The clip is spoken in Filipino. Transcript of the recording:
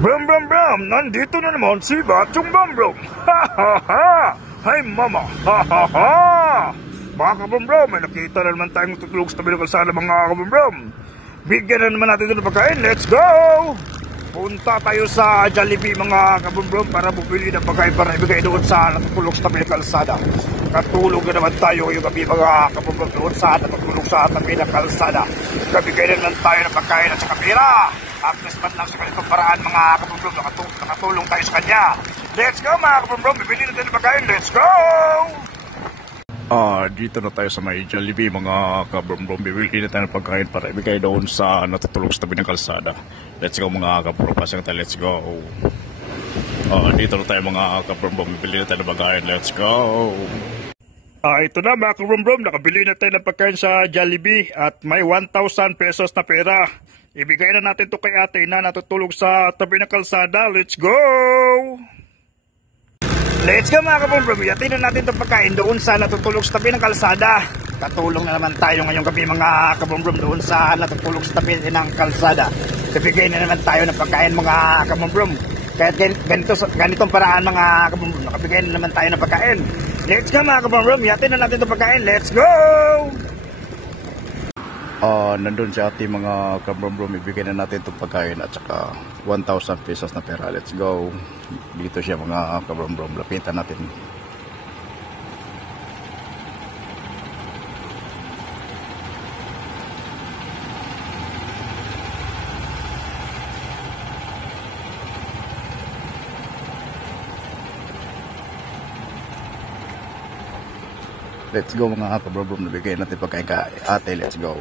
Brum brum brum! Nandito na naman si Batchong Brum Brum! Ha ha ha! Hi mama! Ha ha ha! Mga kabrum brum, may nakita na naman tayong tutulog sa tabi ng kalsada mga kabrum brum. Bigyan na naman natin ito ng pagkain. Let's go! Punta tayo sa Jollibee mga kabrum brum para bumili ng pagkain para ibigay doon sa natutulog sa tabi ng kalsada. Katulog na naman tayo yung gabi mga kabrum brum doon sa natutulog sa tabi ng kalsada. Kabigay na naman tayo ng pagkain at sa kapira. At least man lang sa ganitong paraan mga kabrum-brum, nakatulong tayo sa kanya. Let's go mga kabrum-brum, bibili natin ng pagkain, let's go! Dito na tayo sa may Jollibee mga kabrum-brum, bibili na tayo ng pagkain para ibigay doon sa natutulog sa tabi ng kalsada. Let's go mga kabrum-brum, pasang tayo, let's go. Dito na tayo mga kabrum-brum, bibili na tayo ng pagkain, let's go. Ito na mga kabrum-brum, nakabili na tayo ng pagkain sa Jollibee at may 1,000 pesos na pera. Ibigay na natin to kay ate na natutulog sa tabi ng kalsada. Let's go! Let's go mga kabrum-brum. Yatin na natin itong pagkain doon sa natutulog sa tabi ng kalsada. Katulong na naman tayo ngayong gabi mga kabrum-brum doon sa natutulog sa tabi ng kalsada. Ibigay na naman tayo ng pagkain mga kabrum-brum. Kaya ganitong paraan mga kabrum-brum. Nakabigay na naman tayo ng pagkain. Let's go mga kabrum-brum. Yatin na natin itong pagkain. Let's go! Nandun si ate mga kabrum-brum, ibigay na natin itong pagkain at saka 1,000 pesos na pera. Let's go. Dito siya mga kabrum-brum, lapitan natin. Let's go mga kabrum-brum, nabigay natin pagkain ka ate. Let's go.